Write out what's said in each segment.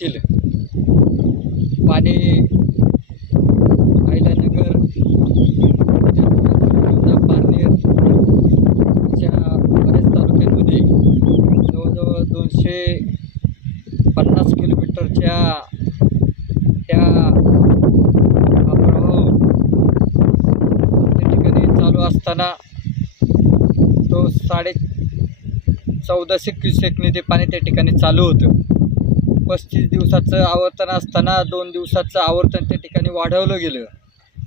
तालुक्यातील पाणी अहिल्यानगर, पारनेर अशा बऱ्याच तालुक्यांमध्ये जवळजवळ 250 किलोमीटरच्या त्या प्रवाह त्या ठिकाणी चालू असताना तो 1450 क्युसेकने ते पाणी त्या ठिकाणी चालू होतं. 35 दिवसाचं आवर्तन असताना 2 दिवसाचं आवर्तन त्या ठिकाणी वाढवलं गेलं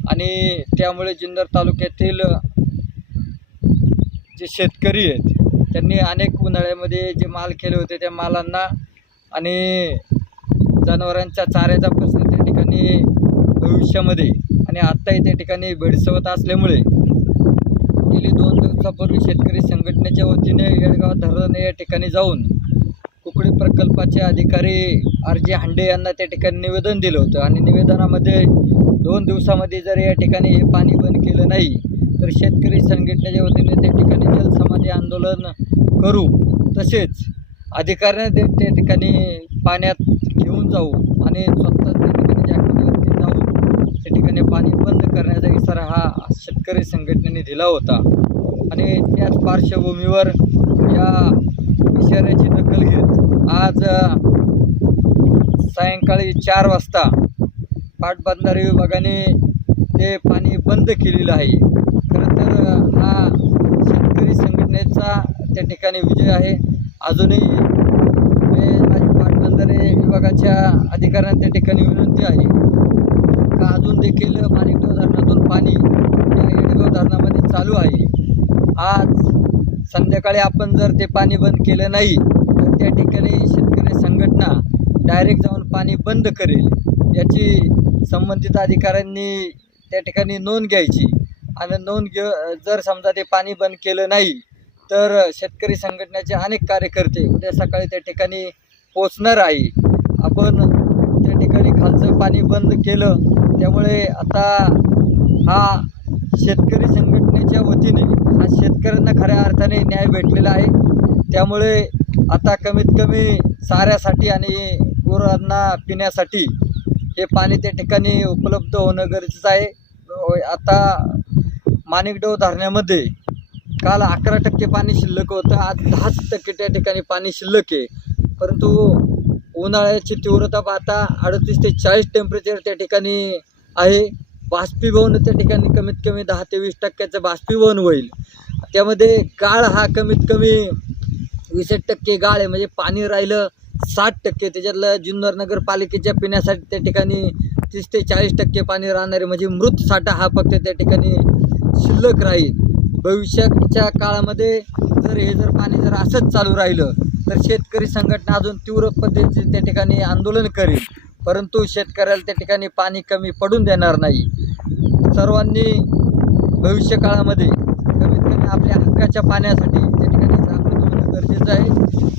आणि त्यामुळे जुन्नर तालुक्यातील जे शेतकरी आहेत त्यांनी अनेक उन्हाळ्यामध्ये जे माल केले होते त्या मालांना आणि जनावरांच्या चाऱ्याचा प्रश्न त्या ठिकाणी भविष्यामध्ये आणि आत्ताही त्या ठिकाणी भेडसावत असल्यामुळे गेली 2 दिवसापूर्वी शेतकरी संघटनेच्या वतीने येळगाव धरण या ठिकाणी जाऊन कुकडी प्रकल्पाचे अधिकारी RJ हांडे यांना त्या ठिकाणी निवेदन दिलं होतं आणि निवेदनामध्ये 2 दिवसामध्ये जर या ठिकाणी हे पाणी बंद केलं नाही तर शेतकरी संघटनेच्या वतीने त्या ठिकाणी जलसमाधी आंदोलन करू, तसेच अधिकाऱ्यांना त्या ठिकाणी पाण्यात घेऊन जाऊ आणि स्वतः त्या ठिकाणी जागेवरती जाऊन त्या ठिकाणी पाणी बंद करण्याचा इशारा हा शेतकरी संघटनेने दिला होता. आणि त्याच पार्श्वभूमीवर या इशाऱ्याची दखल घेत आज सायंकाळी 4 वाजता पाटबंधारे विभागाने ते पाणी बंद केलेलं आहे. खरं तर हा शेतकरी संघटनेचा त्या ठिकाणी विजय आहे. अजूनही पाटबंधारे विभागाच्या अधिकाऱ्यांना त्या ठिकाणी विनंती आहे का अजून देखील माणिकदेव धरणातून पाणी या येळगाव धरणामध्ये चालू आहे. आज संध्याकाळी आपण जर ते पाणी बंद केलं नाही तर त्या ठिकाणी शेतकरी संघटना डायरेक्ट जाऊन पाणी बंद करेल. याची संबंधित अधिकाऱ्यांनी त्या ठिकाणी नोंद घ्यायची आणि जर समजा ते पाणी बंद केलं नाही तर शेतकरी संघटनेचे अनेक कार्यकर्ते उद्या सकाळी त्या ठिकाणी पोचणार आहे. आपण त्या ठिकाणी खालचं पाणी बंद केलं त्यामुळे आता हा शेतकरी संघटनेच्या वतीने हा शेतकऱ्यांना खऱ्या अर्थाने न्याय भेटलेला आहे. त्यामुळे आता कमीत कमी चाऱ्यासाठी आणि गुरांना पिण्यासाठी हे पाणी त्या ठिकाणी उपलब्ध होणं गरजेचं आहे. आता माणिकदेव धरणामध्ये काल 11% पाणी शिल्लक होतं, आज 10% त्या ठिकाणी पाणी शिल्लक आहे. परंतु उन्हाळ्याची तीव्रता पाहता 38 ते 40 टेम्परेचर त्या ठिकाणी आहे. बाष्पीभवन त्या ठिकाणी कमीत कमी 10 ते 20% बाष्पीभवन होईल. त्यामध्ये गाळ हा कमीत कमी 20% गाळ आहे, म्हणजे पाणी राहिलं 60%. त्याच्यातलं जुन्नर नगरपालिकेच्या पिण्यासाठी त्या ठिकाणी 30 ते 40% पाणी राहणार आहे, म्हणजे मृत साठा हा फक्त त्या ठिकाणी शिल्लक राहील. भविष्याच्या काळामध्ये जर पाणी असंच चालू राहिलं तर शेतकरी संघटना अजून तीव्र पद्धतीने त्या ठिकाणी आंदोलन करेल, परंतु शेतकऱ्याला त्या ठिकाणी पाणी कमी पडून देणार नाही. सर्वांनी भविष्य काळामध्ये कमीत कमी आपल्या हक्काच्या पाण्यासाठी त्या ठिकाणी जागृत होणं गरजेचं आहे.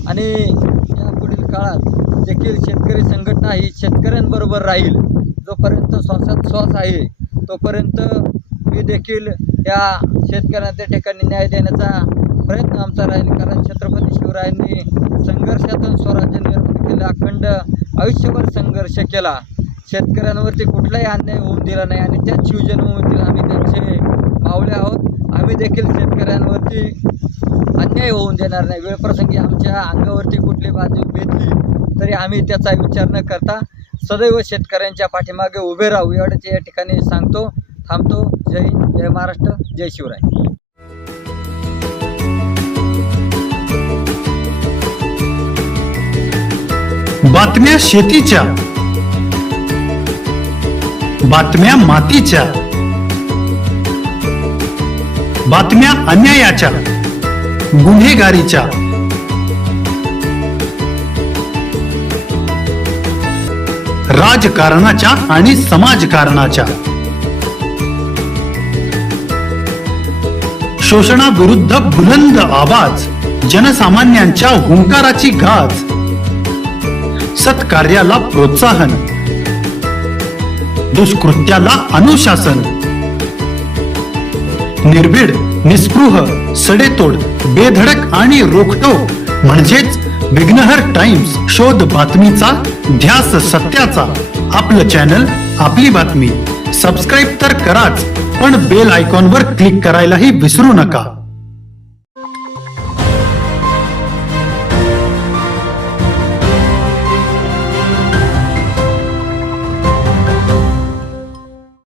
आणि या पुढील काळात देखील शेतकरी संघटना ही शेतकऱ्यांबरोबर राहील. जोपर्यंत श्वासात श्वास आहे तोपर्यंत मी देखील या शेतकऱ्यांना त्या ठिकाणी न्याय देण्याचा प्रयत्न आमचा राहील. कारण छत्रपती शिवरायांनी संघर्षातून स्वराज्य निर्माण केलं, अखंड आयुष्यभर संघर्ष केला, शेतकऱ्यांवरती कुठलाही अन्याय होऊन दिला नाही आणि त्याच शिवजन्मभूमीतील आम्ही त्यांचे मावळे आहोत. आम्ही देखील शेतकऱ्यांवरती अन्याय होऊन देणार नाही. वेळप्रसंगी आमच्या अंगावरती कुठली बाजू बेतली तरी आम्ही त्याचा विचार न करता सदैव शेतकऱ्यांच्या पाठीमागे उभे राहू एवढंच या ठिकाणी सांगतो. थांबतो. जय हिंद, जय महाराष्ट्र, जय शिवराय. बातम्या शेतीच्या, बातम्या मातीच्या, बातम्या अन्यायाच्या, गुन्हेगारीच्या, राजकारणाच्या आणि समाजकारणाच्या, शोषणाविरुद्ध बुलंद आवाज, जनसामान्यांच्या हुंकाराची गाज, सत्कार्याला प्रोत्साहन, दुष्कृत्याला अनुशासन, निर्भीड, निस्पृह, सडेतोड, बेधडक आणि रोखठोक म्हणजेच विघ्नहर टाइम्स, शोध बातमीचा, ध्यास सत्याचा. आपलं चॅनल, आपली बातमी. सबस्क्राईब तर कराच, पण बेल आयकॉनवर क्लिक करायलाही विसरू नका.